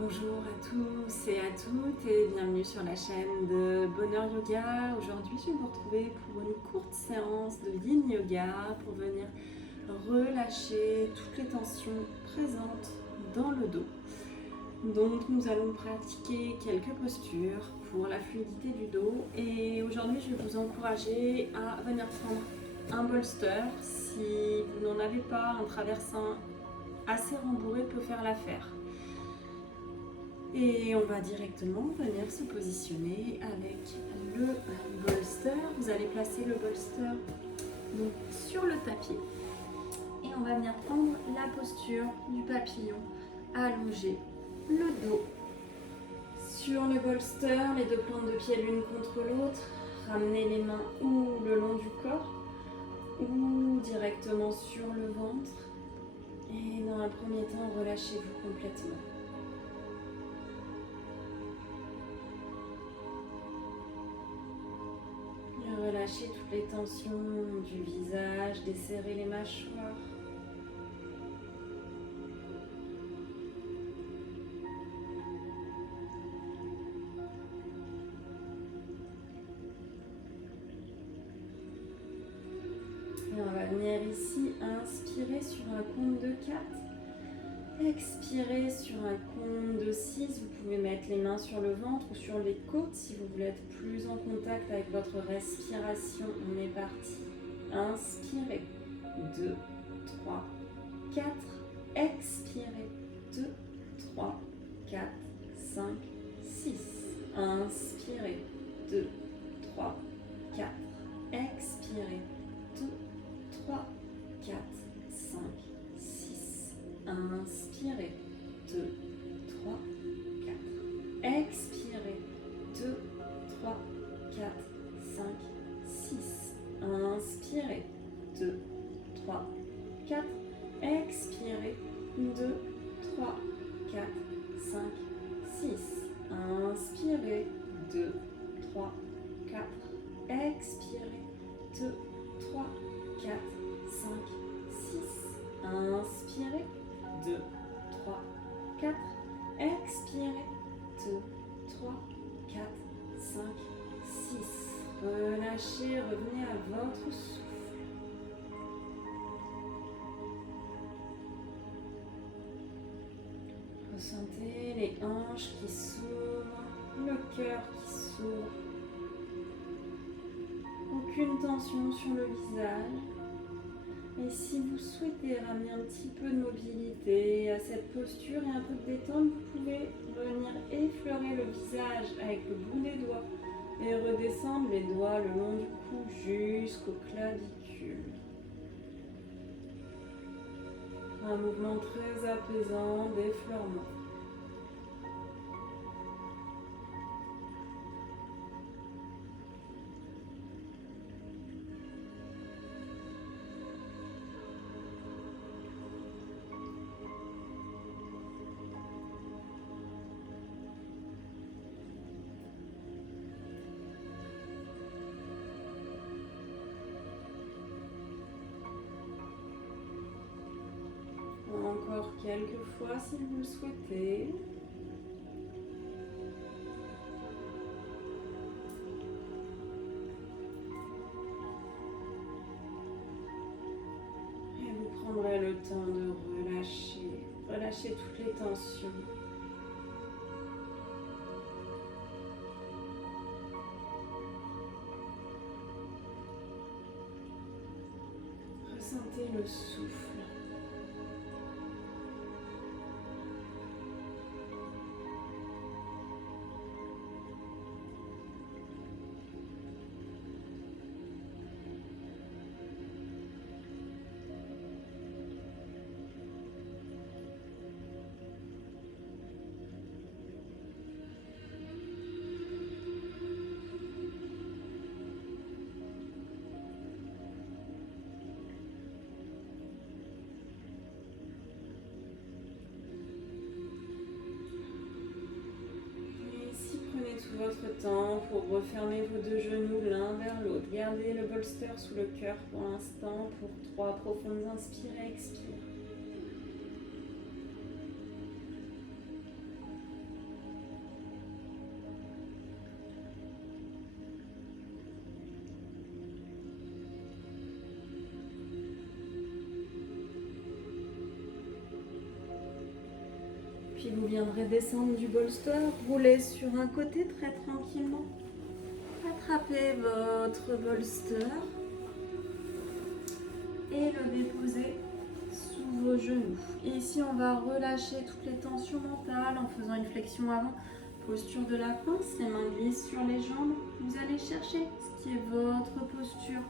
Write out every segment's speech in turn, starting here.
Bonjour à tous et à toutes et bienvenue sur la chaîne de Bonheur Yoga. Aujourd'hui, je vais vous retrouver pour une courte séance de Yin Yoga pour venir relâcher toutes les tensions présentes dans le dos. Donc, nous allons pratiquer quelques postures pour la fluidité du dos et aujourd'hui, je vais vous encourager à venir prendre un bolster. Si vous n'en avez pas, un traversin assez rembourré peut faire l'affaire. Et on va directement venir se positionner avec le bolster. Vous allez placer le bolster donc sur le tapis et on va venir prendre la posture du papillon, allonger le dos sur le bolster, les deux plantes de pied l'une contre l'autre. Ramenez les mains ou le long du corps ou directement sur le ventre. Et dans un premier temps, relâchez-vous complètement. Relâchez toutes les tensions du visage, desserrez les mâchoires. Et on va venir ici inspirer sur un compte de 4. Expirez sur un compte de 6. Vous pouvez mettre les mains sur le ventre ou sur les côtes si vous voulez être plus en contact avec votre respiration. On est parti. Inspirez. 2, 3, 4. Expirez. 2, 3, 4, 5, 6. Inspirez. 2, 3, 4. Expirez. 2, 3, 4, 5, 6. Inspirez. 2, 3, 4. Expirez. 2, 3, 4, 5, 6. Inspirez. 2, 3, 4. Expirez. 2, 3, 4, 5, 6. Inspirez. 2, 3, 4. Expirez. 2, 3, 4, 5, 6. Inspirez. 2, 3, 4. Expirez. 2, 3, 4, 5, 6. Relâchez, revenez à votre souffle. Ressentez les hanches qui s'ouvrent, le cœur qui s'ouvre. Aucune tension sur le visage. Et si vous souhaitez ramener un petit peu de mobilité à cette posture et un peu de détente, vous pouvez venir effleurer le visage avec le bout des doigts et redescendre les doigts le long du cou jusqu'aux clavicules. Un mouvement très apaisant d'effleurement. Encore quelques fois si vous le souhaitez. Et vous prendrez le temps de relâcher toutes les tensions. Ressentez le souffle. Votre temps pour refermer vos deux genoux l'un vers l'autre. Gardez le bolster sous le cœur pour l'instant pour 3 profondes inspires et expires. Puis vous viendrez descendre du bolster, rouler sur un côté très tranquillement. Attrapez votre bolster et le déposer sous vos genoux. Et ici, on va relâcher toutes les tensions mentales en faisant une flexion avant. Posture de la pince, les mains glissent sur les jambes. Vous allez chercher ce qui est votre posture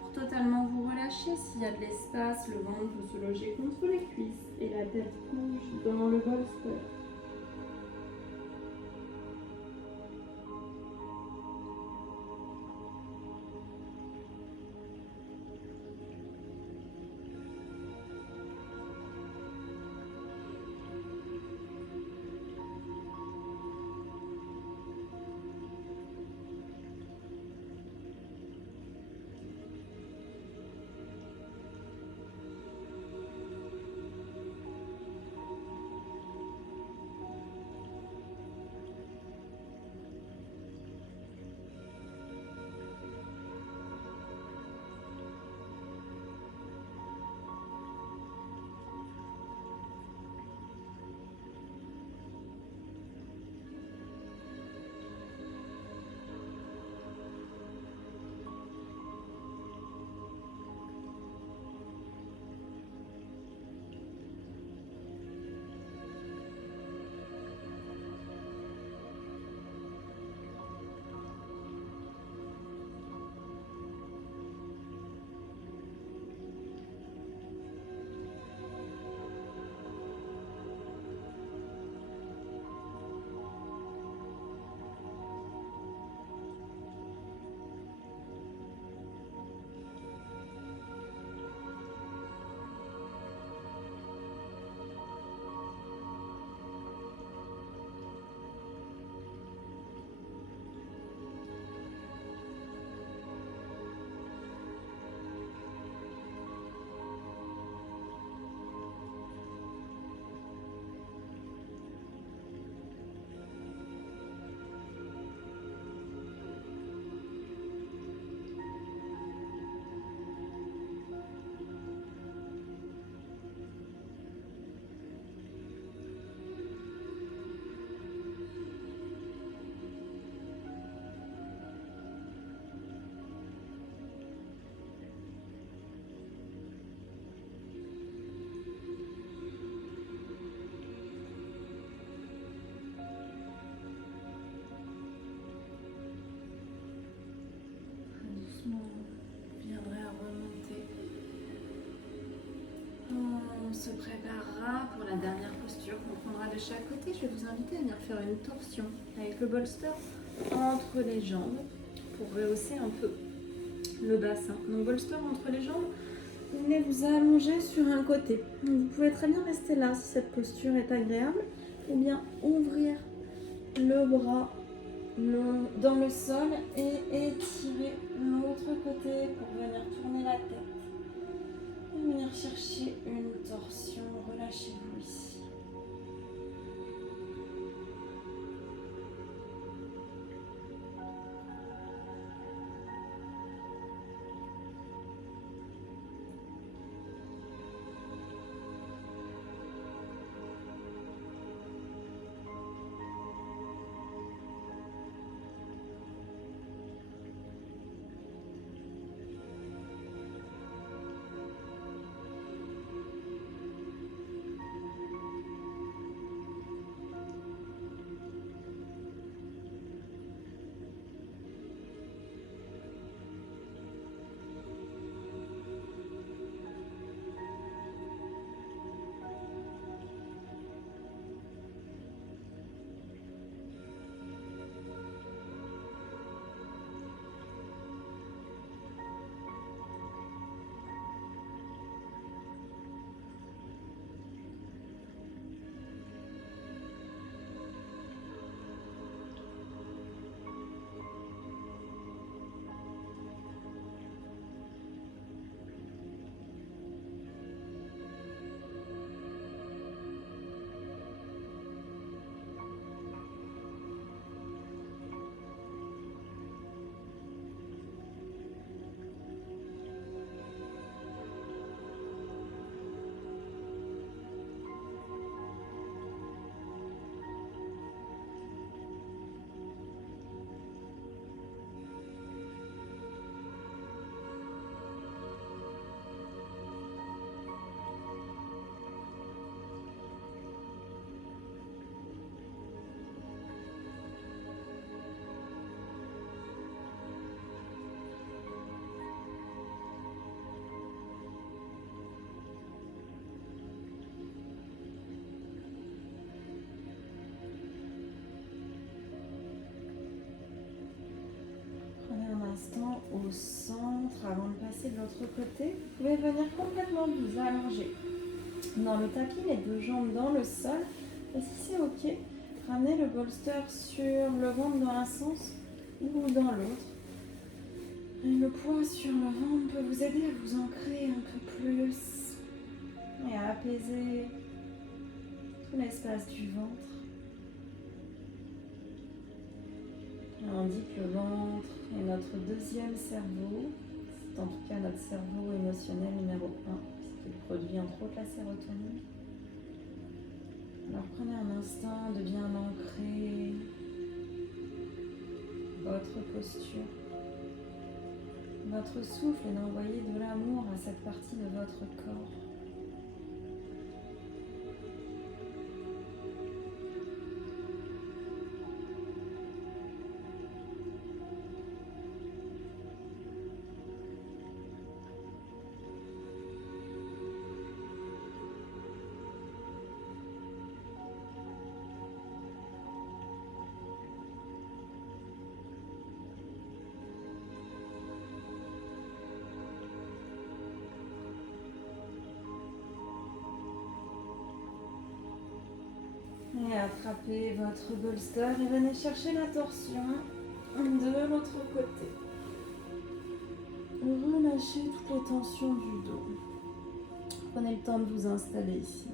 pour totalement vous relâcher. S'il y a de l'espace, le ventre peut se loger contre les cuisses et la tête couche dans le bolster. Se préparera pour la dernière posture qu'on prendra de chaque côté. Je vais vous inviter à venir faire une torsion avec le bolster entre les jambes pour rehausser un peu le bassin. Donc bolster entre les jambes, vous venez vous allonger sur un côté. Donc, vous pouvez très bien rester là si cette posture est agréable ou bien ouvrir le bras dans le sol et étirer l'autre côté pour venir tourner la tête. Venir chercher une torsion, relâchez-vous ici. au centre avant de passer de l'autre côté. Vous pouvez venir complètement vous allonger dans le tapis, les deux jambes dans le sol. Et si c'est ok, ramenez le bolster sur le ventre dans un sens ou dans l'autre. Et le poids sur le ventre peut vous aider à vous ancrer un peu plus et à apaiser tout l'espace du ventre. On dit que le ventre est notre deuxième cerveau. C'est en tout cas notre cerveau émotionnel numéro 1, puisqu'il produit entre autres la sérotonine. Alors prenez un instant de bien ancrer votre posture, votre souffle et d'envoyer de l'amour à cette partie de votre corps. Et attrapez votre bolster et venez chercher la torsion de l'autre côté. Relâchez toutes les tensions du dos. Prenez le temps de vous installer ici.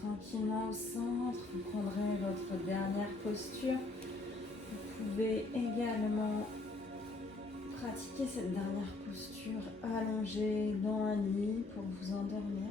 Tranquillement au centre, vous prendrez votre dernière posture. Vous pouvez également pratiquer cette dernière posture allongée dans un lit pour vous endormir.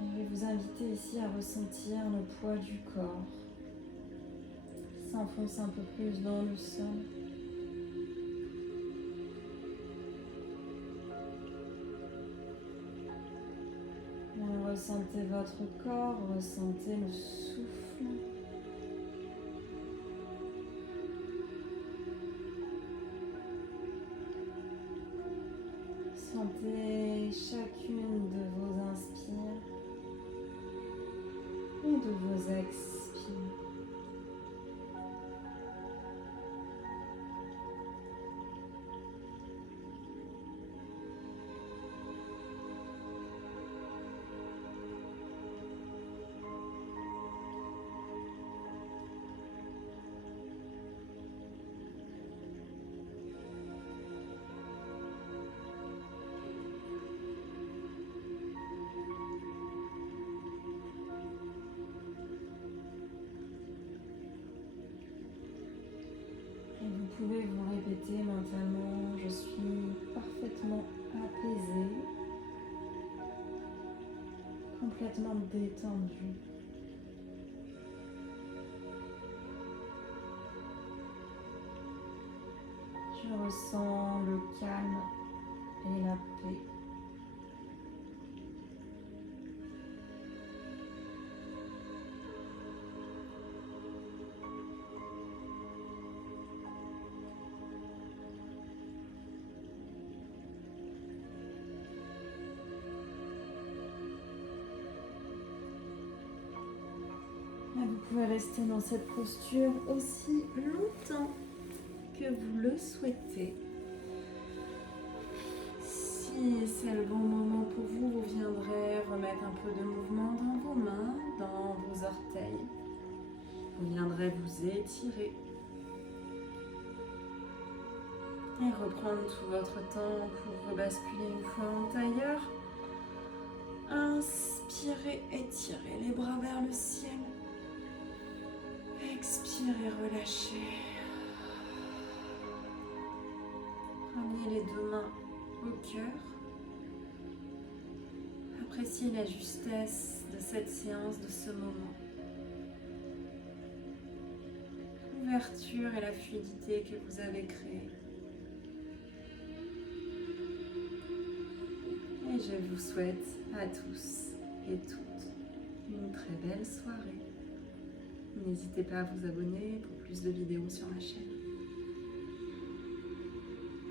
Je vais vous inviter ici à ressentir le poids du corps qui s'enfonce un peu plus dans le sol. Ressentez votre corps, ressentez le souffle. Sentez chacune de vos inspires et de vos expires. Vous pouvez vous répéter mentalement, je suis parfaitement apaisée, complètement détendu. Je ressens le calme et la paix. Et vous pouvez rester dans cette posture aussi longtemps que vous le souhaitez. Si c'est le bon moment pour vous, vous viendrez remettre un peu de mouvement dans vos mains, dans vos orteils. Vous viendrez vous étirer et reprendre tout votre temps pour rebasculer une fois en tailleur. Inspirez, étirez les bras vers le ciel. Expirez, relâchez. Prenez les deux mains au cœur. Appréciez la justesse de cette séance, de ce moment. L'ouverture et la fluidité que vous avez créée. Et je vous souhaite à tous et toutes une très belle soirée. N'hésitez pas à vous abonner pour plus de vidéos sur ma chaîne.